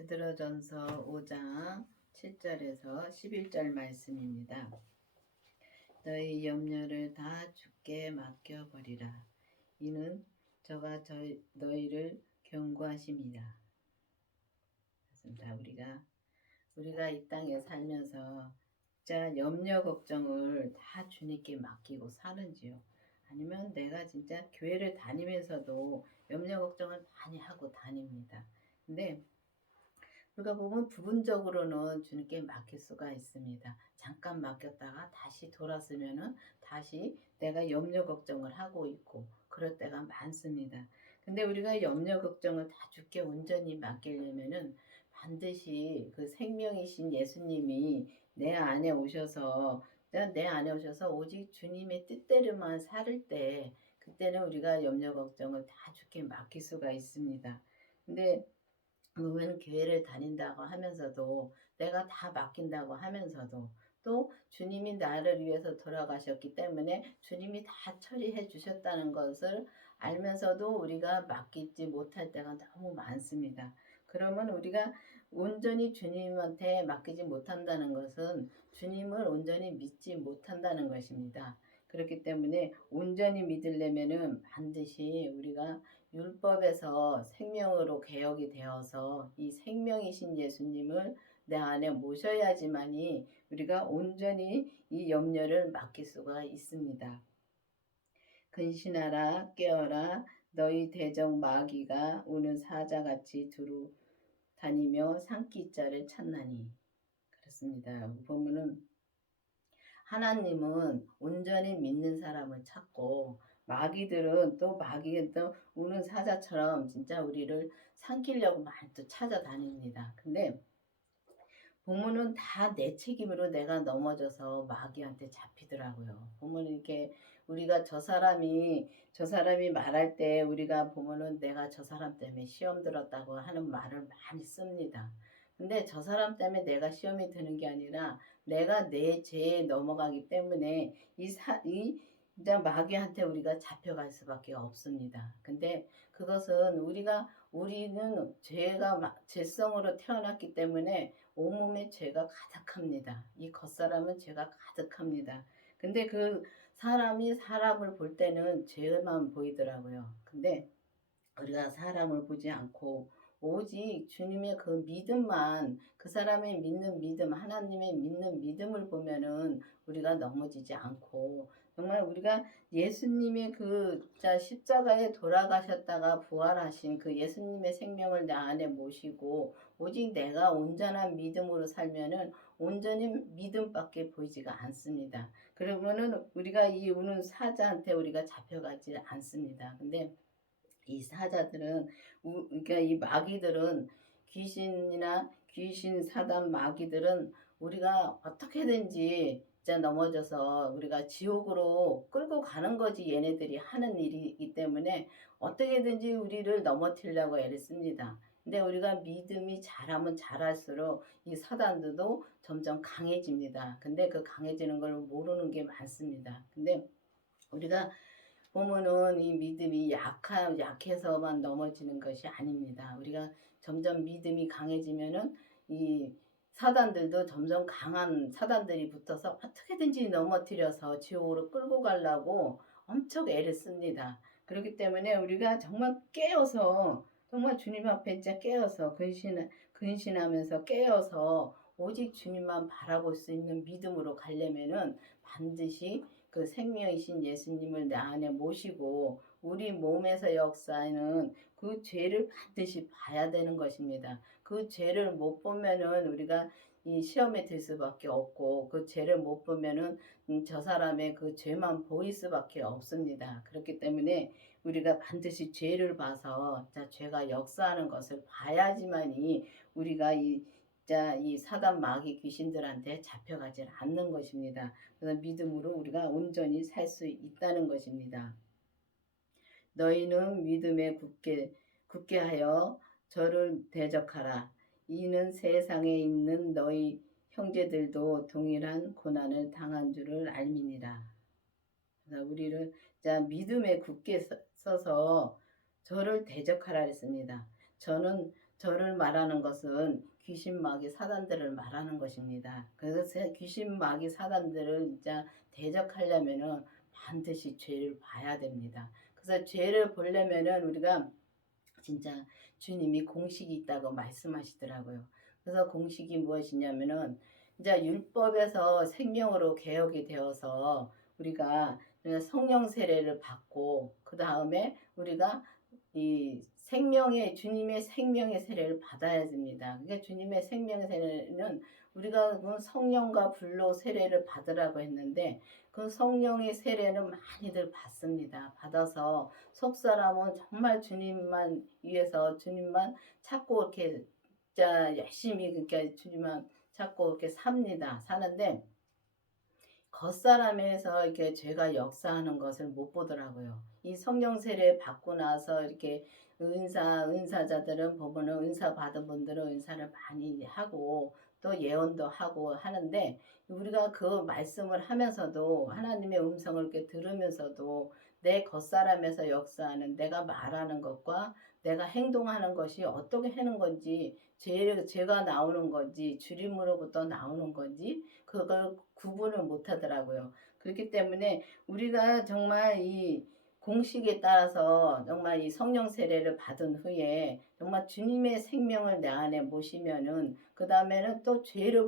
베드로전서 5장 7절에서 11절 말씀입니다. 너희 염려를 다 주께 맡겨버리라. 이는 저가 너희를 경고하심이다. 그렇습니다. 우리가 이 땅에 살면서 진짜 염려 걱정을 다 주님께 맡기고 사는지요? 아니면 내가 진짜 교회를 다니면서도 염려 걱정을 많이 하고 다닙니다. 근데 우리가 보면 부분적으로는 주님께 맡길 수가 있습니다. 잠깐 맡겼다가 다시 돌았으면은 다시 내가 염려 걱정을 하고 있고 그럴 때가 많습니다. 근데 우리가 염려 걱정을 다 주께 온전히 맡기려면은 반드시 그 생명이신 예수님이 내 안에 오셔서 오직 주님의 뜻대로만 살을 때 그때는 우리가 염려 걱정을 다 주께 맡길 수가 있습니다. 근데 보면 교회를 다닌다고 하면서도 내가 다 맡긴다고 하면서도 또 주님이 나를 위해서 돌아가셨기 때문에 주님이 다 처리해 주셨다는 것을 알면서도 우리가 맡기지 못할 때가 너무 많습니다. 그러면 우리가 온전히 주님한테 맡기지 못한다는 것은 주님을 온전히 믿지 못한다는 것입니다. 그렇기 때문에 온전히 믿으려면은 반드시 우리가 율법에서 생명으로 개혁이 되어서 이 생명이신 예수님을 내 안에 모셔야지만이 우리가 온전히 이 염려를 맡길 수가 있습니다. 근신하라 깨어라 너희 대적 마귀가 우는 사자같이 두루 다니며 산기자를 찾나니. 그렇습니다. 보면은 하나님은 온전히 믿는 사람을 찾고 마귀들은 또 우는 사자처럼 진짜 우리를 삼키려고 많이 또 찾아다닙니다. 근데 보면은 다 내 책임으로 내가 넘어져서 마귀한테 잡히더라고요. 보면은 이렇게 우리가 저 사람이 말할 때 우리가 보면은 내가 저 사람 때문에 시험 들었다고 하는 말을 많이 씁니다. 근데 저 사람 때문에 내가 시험이 드는 게 아니라 내가 내 죄에 넘어가기 때문에 이 진짜 마귀한테 우리가 잡혀갈 수밖에 없습니다. 근데 그것은 우리는 죄성으로 태어났기 때문에 온몸에 죄가 가득합니다. 이 겉사람은 죄가 가득합니다. 근데 그 사람이 사람을 볼 때는 죄만 보이더라고요. 근데 우리가 사람을 보지 않고 오직 주님의 그 믿음만 그 사람의 믿는 믿음 하나님의 믿는 믿음을 보면은 우리가 넘어지지 않고 정말 우리가 예수님의 그 십자가에 돌아가셨다가 부활하신 그 예수님의 생명을 내 안에 모시고 오직 내가 온전한 믿음으로 살면은 온전히 믿음밖에 보이지가 않습니다. 그러면은 우리가 이 우는 사자한테 우리가 잡혀가지 않습니다. 근데 이 사자들은 그러니까 이 마귀들은 귀신 사단 마귀들은 우리가 어떻게든지 진짜 넘어져서 우리가 지옥으로 끌고 가는 거지 얘네들이 하는 일이기 때문에 어떻게든지 우리를 넘어뜨리려고 애를 씁니다. 근데 우리가 믿음이 잘하면 잘할수록 이 사단들도 점점 강해집니다. 근데 그 강해지는 걸 모르는 게 많습니다. 근데 우리가 보면은 이 믿음이 약해서만 넘어지는 것이 아닙니다. 우리가 점점 믿음이 강해지면은 이 사단들도 점점 강한 사단들이 붙어서 어떻게든지 넘어뜨려서 지옥으로 끌고 가려고 엄청 애를 씁니다. 그렇기 때문에 우리가 정말 깨어서 정말 주님 앞에 진짜 깨어서 근신하면서 깨어서 오직 주님만 바라볼 수 있는 믿음으로 가려면은 반드시 그 생명이신 예수님을 내 안에 모시고 우리 몸에서 역사하는 그 죄를 반드시 봐야 되는 것입니다. 그 죄를 못 보면은 우리가 이 시험에 들 수밖에 없고 그 죄를 못 보면은 저 사람의 그 죄만 보일 수밖에 없습니다. 그렇기 때문에 우리가 반드시 죄를 봐서 죄가 역사하는 것을 봐야지만이 우리가 이 사단 마귀 귀신들한테 잡혀가지 않는 것입니다. 그래서 믿음으로 우리가 온전히 살 수 있다는 것입니다. 너희는 믿음에 굳게 하여 저를 대적하라. 이는 세상에 있는 너희 형제들도 동일한 고난을 당한 줄을 알미니라. 그래서 우리를 믿음에 굳게 서서 저를 대적하라 했습니다. 저는 저를 말하는 것은 귀신 마귀 사단들을 말하는 것입니다. 그래서 귀신 마귀 사단들을 진짜 대적하려면은 반드시 죄를 봐야 됩니다. 그래서 죄를 보려면은 우리가 진짜 주님이 공식이 있다고 말씀하시더라고요. 그래서 공식이 무엇이냐면은 이제 율법에서 생명으로 개혁이 되어서 우리가 성령 세례를 받고 그 다음에 우리가 이 생명의 주님의 생명의 세례를 받아야 됩니다. 그러니까 주님의 생명의 세례는 우리가 그 성령과 불로 세례를 받으라고 했는데 그 성령의 세례는 많이들 받습니다. 받아서 속 사람은 정말 주님만 위해서 주님만 찾고 이렇게 진짜 열심히 그렇게 주님만 찾고 이렇게 삽니다. 사는데 겉사람에서 이렇게 죄가 역사하는 것을 못 보더라고요. 이 성령 세례 받고 나서 이렇게 은사자들은 보면은 은사 받은 분들은 은사를 많이 하고 또 예언도 하고 하는데 우리가 그 말씀을 하면서도 하나님의 음성을 이렇게 들으면서도 내 겉사람에서 역사하는 내가 말하는 것과 내가 행동하는 것이 어떻게 하는 건지 죄가 나오는 건지 주림으로부터 나오는 건지 그걸 구분을 못 하더라고요. 그렇기 때문에 우리가 정말 이 공식에 따라서 정말 이 성령 세례를 받은 후에 정말 주님의 생명을 내 안에 모시면은 그 다음에는 또 죄를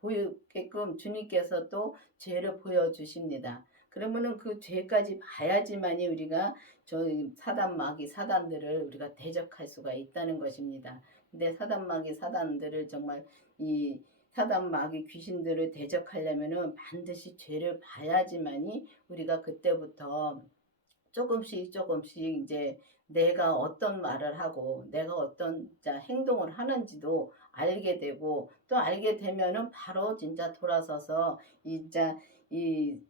보이게끔 주님께서 또 죄를 보여주십니다. 그러면은 그 죄까지 봐야지만이 우리가 저 사단 마귀 사단들을 우리가 대적할 수가 있다는 것입니다. 근데 사단 마귀 사단들을 정말 이 사단 마귀 귀신들을 대적하려면은 반드시 죄를 봐야지만이 우리가 그때부터 조금씩 이제 내가 어떤 말을 하고 내가 어떤 자 행동을 하는지도 알게 되고 또 알게 되면은 바로 진짜 돌아서서 진짜 이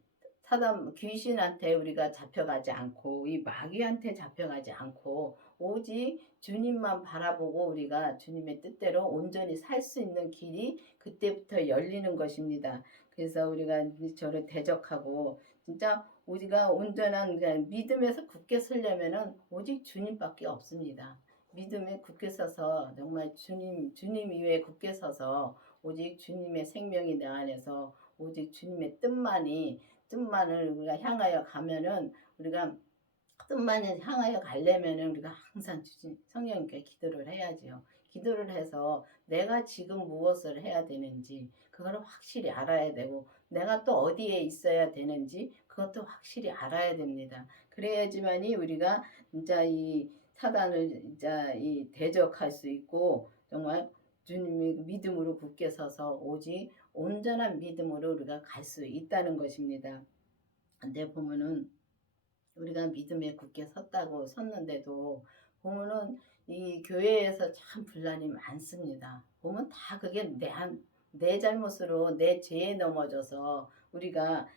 사단 귀신한테 우리가 잡혀가지 않고 이 마귀한테 잡혀가지 않고 오직 주님만 바라보고 우리가 주님의 뜻대로 온전히 살 수 있는 길이 그때부터 열리는 것입니다. 그래서 우리가 저를 대적하고 진짜 우리가 온전한 믿음에서 굳게 서려면은 오직 주님밖에 없습니다. 믿음에 굳게 서서 정말 주님 위에 굳게 서서 오직 주님의 생명이 내 안에서 오직 주님의 뜻만을 우리가 향하여 가면은 우리가 뜻만을 향하여 가려면은 우리가 항상 성령님께 기도를 해야지요. 기도를 해서 내가 지금 무엇을 해야 되는지 그거를 확실히 알아야 되고 내가 또 어디에 있어야 되는지 그것도 확실히 알아야 됩니다. 그래야지만이 우리가 진짜 이 사단을 진짜 이 대적할 수 있고 정말 주님의 믿음으로 굳게 서서 오직 온전한 믿음으로 우리가 갈 수 있다는 것입니다. 근데 보면은 우리가 믿음에 굳게 섰는데도 보면은 이 교회에서 참 분란이 많습니다. 보면 다 그게 내 잘못으로 내 죄에 넘어져서 우리가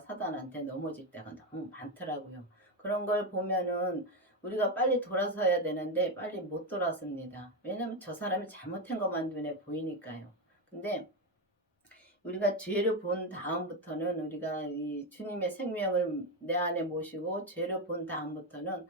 사단한테 넘어질 때가 너무 많더라고요. 그런 걸 보면은 우리가 빨리 돌아서야 되는데 빨리 못 돌아섭니다. 왜냐면 저 사람이 잘못한 것만 눈에 보이니까요. 근데 우리가 죄를 본 다음부터는 우리가 이 주님의 생명을 내 안에 모시고 죄를 본 다음부터는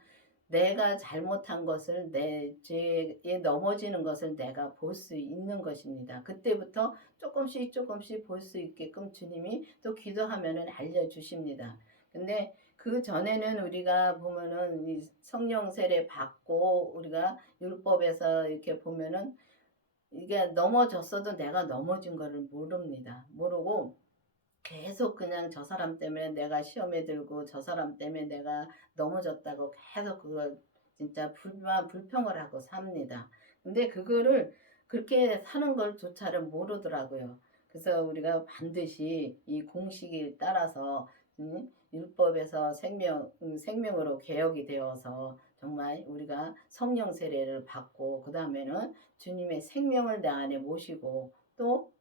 내가 잘못한 것을 내 죄에 넘어지는 것을 내가 볼 수 있는 것입니다. 그때부터 조금씩 볼 수 있게끔 주님이 또 기도하면은 알려주십니다. 근데 그 전에는 우리가 보면은 이 성령 세례 받고 우리가 율법에서 이렇게 보면은 이게 넘어졌어도 내가 넘어진 거를 모릅니다. 모르고 계속 그냥 저 사람 때문에 내가 시험에 들고 저 사람 때문에 내가 넘어졌다고 계속 그걸 진짜 불평을 하고 삽니다. 근데 그거를 그렇게 사는 걸 조차를 모르더라고요. 그래서 우리가 반드시 이 공식에 따라서 율법에서 생명으로 개혁이 되어서 정말 우리가 성령 세례를 받고 그 다음에는 주님의 생명을 내 안에 모시고 또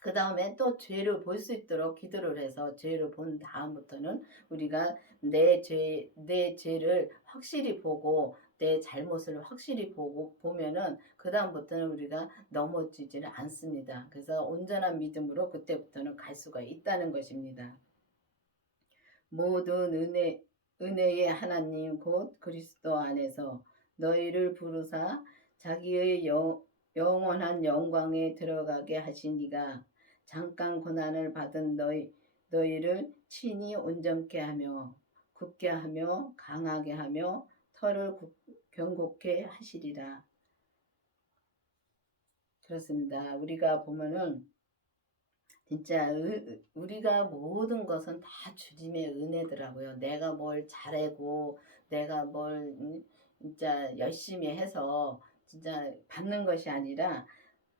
그 다음에 또 죄를 볼 수 있도록 기도를 해서 죄를 본 다음부터는 우리가 내 죄를 확실히 보고 내 잘못을 확실히 보면은 그 다음부터는 우리가 넘어지지는 않습니다. 그래서 온전한 믿음으로 그때부터는 갈 수가 있다는 것입니다. 모든 은혜의 하나님 곧 그리스도 안에서 너희를 부르사 자기의 영원한 영광에 들어가게 하시니가 잠깐 고난을 받은 너희를 친히 온전케 하며 굳게 하며 강하게 하며 털을 견고케 하시리라. 그렇습니다. 우리가 보면은 진짜 우리가 모든 것은 다 주님의 은혜더라고요. 내가 뭘 잘하고 내가 뭘 진짜 열심히 해서 진짜 받는 것이 아니라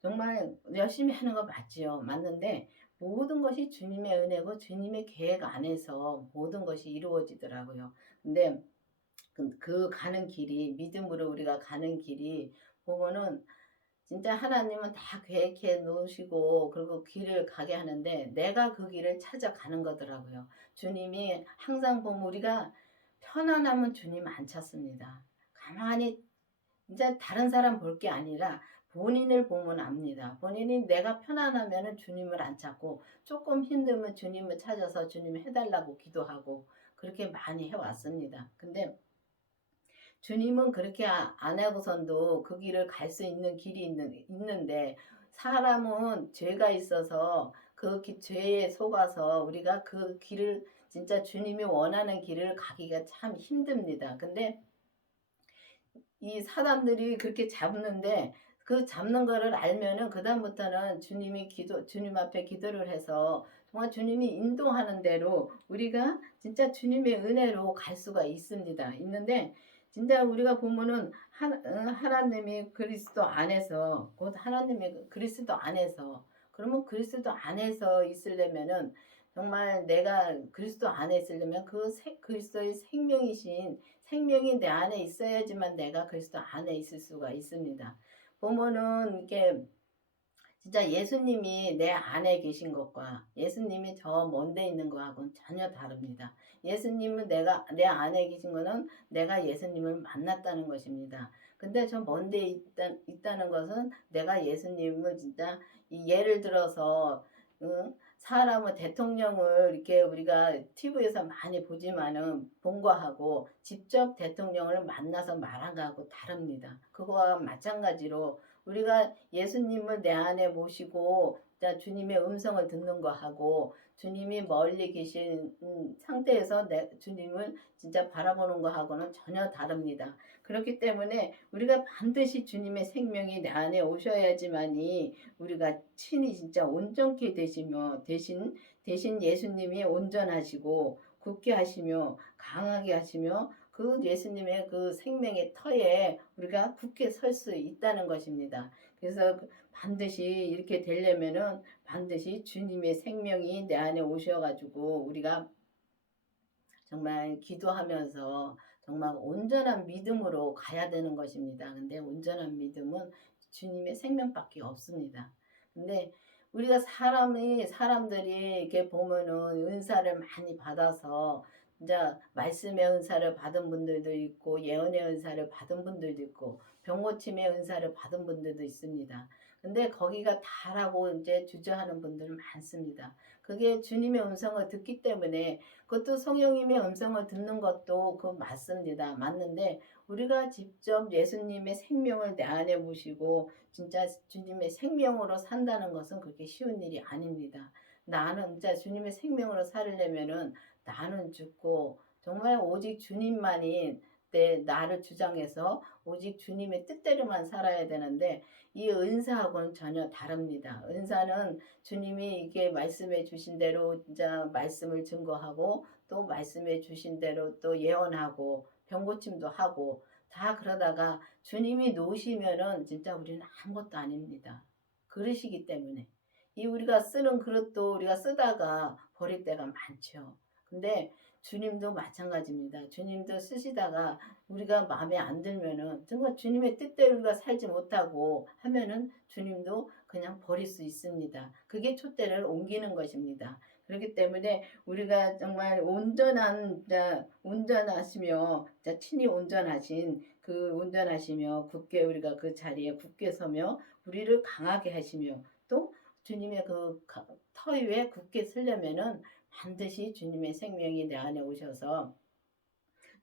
정말 열심히 하는 거 맞지요. 맞는데 모든 것이 주님의 은혜고 주님의 계획 안에서 모든 것이 이루어지더라고요. 근데 그 가는 길이 믿음으로 우리가 가는 길이 보면은 진짜 하나님은 다 계획해 놓으시고 그리고 길을 가게 하는데 내가 그 길을 찾아가는 거더라고요. 주님이 항상 보면 우리가 편안하면 주님 안 찾습니다. 가만히 진짜 다른 사람 볼 게 아니라 본인을 보면 압니다. 본인이 내가 편안하면 주님을 안 찾고 조금 힘들면 주님을 찾아서 주님 해달라고 기도하고 그렇게 많이 해왔습니다. 근데 주님은 그렇게 안 하고선도 그 길을 갈 수 있는 길이 있는데 사람은 죄가 있어서 그 죄에 속아서 우리가 그 길을 진짜 주님이 원하는 길을 가기가 참 힘듭니다. 근데 이 사람들이 그렇게 잡는데 그 잡는 거를 알면은 그다음부터는 주님 앞에 기도를 해서 정말 주님이 인도하는 대로 우리가 진짜 주님의 은혜로 갈 수가 있습니다. 있는데 진짜 우리가 보면은 하나님이 그리스도 안에서 곧 하나님이 그리스도 안에서 그러면 그리스도 안에서 있으려면은 정말 내가 그리스도 안에 있으려면 그리스도의 생명이 내 안에 있어야지만 내가 그리스도 안에 있을 수가 있습니다. 보면은 이게 진짜 예수님이 내 안에 계신 것과 예수님이 저 먼데 있는 거하고는 전혀 다릅니다. 예수님은 내 안에 계신 거는 내가 예수님을 만났다는 것입니다. 근데 저 먼데 있다는 것은 내가 예수님을 진짜 예를 들어서 사람은 대통령을 이렇게 우리가 TV에서 많이 보지만은 본 거하고 직접 대통령을 만나서 말한 거하고 다릅니다. 그거와 마찬가지로 우리가 예수님을 내 안에 모시고 주님의 음성을 듣는 거하고 주님이 멀리 계신 상태에서 주님을 진짜 바라보는 거하고는 전혀 다릅니다. 그렇기 때문에 우리가 반드시 주님의 생명이 내 안에 오셔야지만이 우리가 친히 진짜 온전케 되시며 대신 예수님이 온전하시고 굳게 하시며 강하게 하시며 그 예수님의 그 생명의 터에 우리가 굳게 설 수 있다는 것입니다. 그래서 반드시 이렇게 되려면은 반드시 주님의 생명이 내 안에 오셔가지고 우리가 정말 기도하면서 정말 온전한 믿음으로 가야 되는 것입니다. 근데 온전한 믿음은 주님의 생명밖에 없습니다. 근데 우리가 사람들이 이렇게 보면은 은사를 많이 받아서 이제 말씀의 은사를 받은 분들도 있고 예언의 은사를 받은 분들도 있고 병 고침의 은사를 받은 분들도 있습니다. 근데 거기가 다라고 이제 주저하는 분들 많습니다. 그게 주님의 음성을 듣기 때문에 그것도 성령님의 음성을 듣는 것도 맞습니다. 맞는데 우리가 직접 예수님의 생명을 내 안에 모시고 진짜 주님의 생명으로 산다는 것은 그렇게 쉬운 일이 아닙니다. 나는 진짜 주님의 생명으로 살려면은 나는 죽고 정말 오직 주님만이 나를 주장해서 오직 주님의 뜻대로만 살아야 되는데 이 은사하고는 전혀 다릅니다. 은사는 주님이 이게 말씀해 주신 대로 진짜 말씀을 증거하고 또 말씀해 주신 대로 또 예언하고 병고침도 하고 다 그러다가 주님이 놓으시면은 진짜 우리는 아무것도 아닙니다. 그러시기 때문에 이 우리가 쓰는 그릇도 우리가 쓰다가 버릴 때가 많죠. 근데 주님도 마찬가지입니다. 주님도 쓰시다가 우리가 마음에 안 들면은 정말 주님의 뜻대로 우리가 살지 못하고 하면은 주님도 그냥 버릴 수 있습니다. 그게 촛대를 옮기는 것입니다. 그렇기 때문에 우리가 정말 온전하시며 친히 온전하시며 굳게 우리가 그 자리에 굳게 서며 우리를 강하게 하시며 또 주님의 그 터 위에 굳게 서려면은 반드시 주님의 생명이 내 안에 오셔서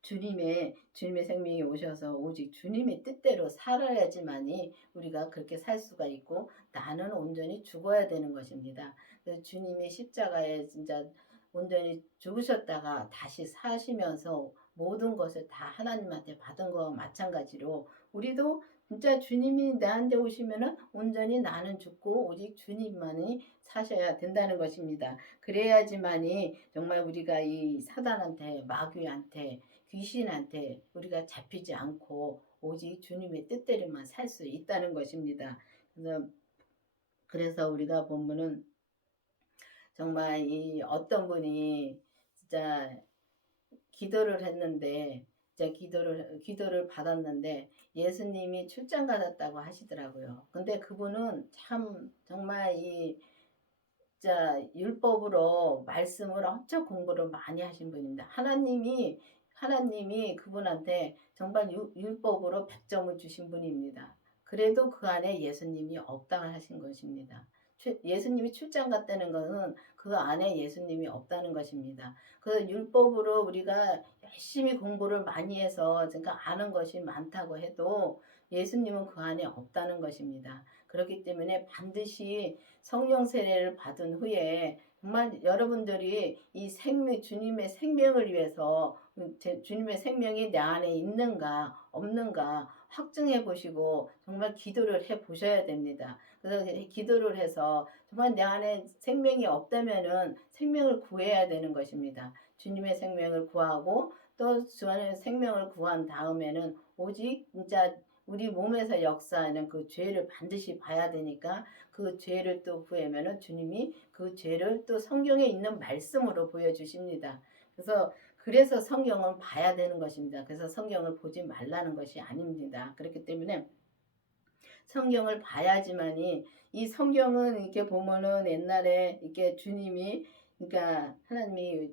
주님의 생명이 오셔서 오직 주님의 뜻대로 살아야지만이 우리가 그렇게 살 수가 있고, 나는 온전히 죽어야 되는 것입니다. 그래서 주님이 십자가에 진짜 온전히 죽으셨다가 다시 사시면서 모든 것을 다 하나님한테 받은 거와 마찬가지로, 우리도 진짜 주님이 나한테 오시면은 온전히 나는 죽고 오직 주님만이 사셔야 된다는 것입니다. 그래야지만이 정말 우리가 이 사단한테, 마귀한테, 귀신한테 우리가 잡히지 않고 오직 주님의 뜻대로만 살 수 있다는 것입니다. 그래서 우리가 보면은 정말 이 어떤 분이 진짜 기도를 했는데, 진짜 기도를 받았는데 예수님이 출장 가셨다고 하시더라고요. 근데 그분은 참 정말 이 진짜 율법으로 말씀을 엄청 공부를 많이 하신 분입니다. 하나님이 그분한테 정말 율법으로 100점을 주신 분입니다. 그래도 그 안에 예수님이 없다 하신 것입니다. 예수님이 출장 갔다는 것은 그 안에 예수님이 없다는 것입니다. 그 율법으로 우리가 열심히 공부를 많이 해서 그러니까 아는 것이 많다고 해도 예수님은 그 안에 없다는 것입니다. 그렇기 때문에 반드시 성령 세례를 받은 후에 정말 여러분들이 이 주님의 생명을 위해서 주님의 생명이 내 안에 있는가 없는가 확증해 보시고 정말 기도를 해 보셔야 됩니다. 그래서 기도를 해서 정말 내 안에 생명이 없다면은 생명을 구해야 되는 것입니다. 주님의 생명을 구하고 또 주님의 생명을 구한 다음에는 오직 진짜 우리 몸에서 역사하는 그 죄를 반드시 봐야 되니까 그 죄를 또 구하면은 주님이 그 죄를 또 성경에 있는 말씀으로 보여주십니다. 그래서 성경을 봐야 되는 것입니다. 그래서 성경을 보지 말라는 것이 아닙니다. 그렇기 때문에 성경을 봐야지만이, 이 성경은 이렇게 보면은 옛날에 이렇게 주님이, 그러니까 하나님이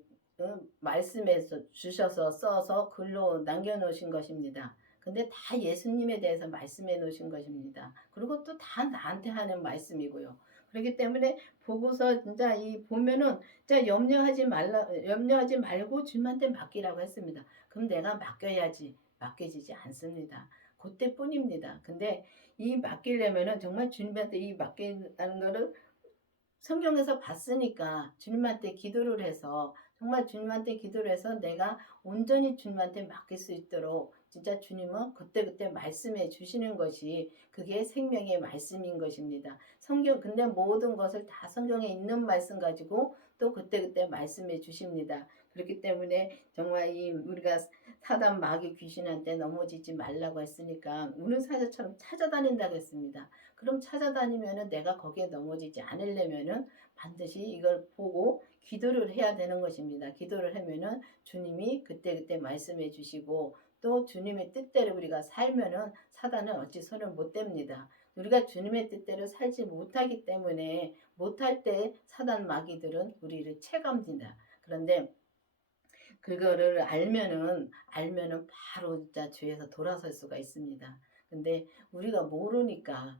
말씀에서 주셔서 써서 글로 남겨놓으신 것입니다. 근데 다 예수님에 대해서 말씀해 놓으신 것입니다. 그리고 또 다 나한테 하는 말씀이고요. 그렇기 때문에 보고서 진짜 이 보면은 진짜 염려하지 말고 주님한테 맡기라고 했습니다. 그럼 내가 맡겨지지 않습니다. 그때뿐입니다. 근데 이 맡기려면은 정말 주님한테 이 맡긴다는 거를 성경에서 봤으니까 주님한테 기도를 해서, 정말 주님한테 기도를 해서 내가 온전히 주님한테 맡길 수 있도록 진짜 주님은 그때그때 말씀해 주시는 것이 그게 생명의 말씀인 것입니다. 근데 모든 것을 다 성경에 있는 말씀 가지고 또 그때그때 말씀해 주십니다. 그렇기 때문에 정말 우리가 사단 마귀 귀신한테 넘어지지 말라고 했으니까 우는 사자처럼 찾아다닌다고 했습니다. 그럼 찾아다니면은 내가 거기에 넘어지지 않으려면은 반드시 이걸 보고 기도를 해야 되는 것입니다. 기도를 하면은 주님이 그때그때 말씀해 주시고 또 주님의 뜻대로 우리가 살면은 사단은 어찌 손을 못 댑니다. 우리가 주님의 뜻대로 살지 못하기 때문에, 못할 때 사단 마귀들은 우리를 체감합니다. 그런데 그거를 알면은 바로 진짜 죄에서 돌아설 수가 있습니다. 근데 우리가 모르니까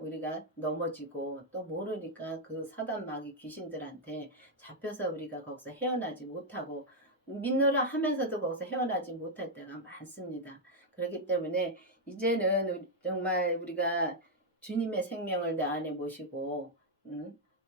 우리가 넘어지고, 또 모르니까 그 사단 마귀 귀신들한테 잡혀서 우리가 거기서 헤어나지 못하고, 믿노라 하면서도 거기서 헤어나지 못할 때가 많습니다. 그렇기 때문에 이제는 정말 우리가 주님의 생명을 내 안에 모시고,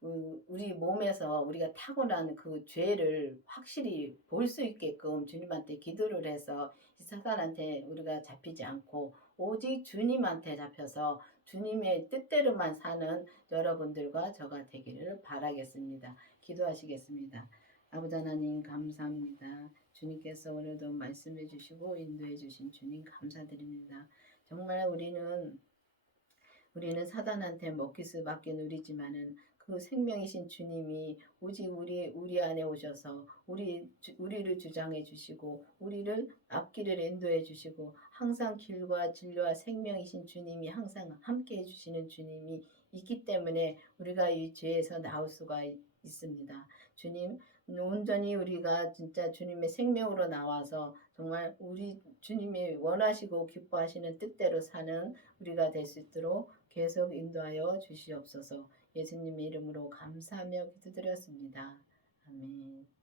우리 몸에서 우리가 타고난 그 죄를 확실히 볼 수 있게끔 주님한테 기도를 해서 이 사단한테 우리가 잡히지 않고 오직 주님한테 잡혀서 주님의 뜻대로만 사는 여러분들과 저가 되기를 바라겠습니다. 기도하시겠습니다. 아버지 하나님 감사합니다. 주님께서 오늘도 말씀해 주시고 인도해 주신 주님 감사드립니다. 정말 우리는 사단한테 먹힐 수밖에 누리지만은 그 생명이신 주님이 오직 우리 안에 오셔서 우리를 주장해 주시고 우리를 앞길을 인도해 주시고 항상 길과 진리와 생명이신 주님이 항상 함께 해 주시는 주님이 있기 때문에 우리가 이 죄에서 나올 수가 있습니다. 주님, 온전히 우리가 진짜 주님의 생명으로 나와서 정말 우리 주님이 원하시고 기뻐하시는 뜻대로 사는 우리가 될 수 있도록 계속 인도하여 주시옵소서. 예수님의 이름으로 감사하며 기도드렸습니다. 아멘.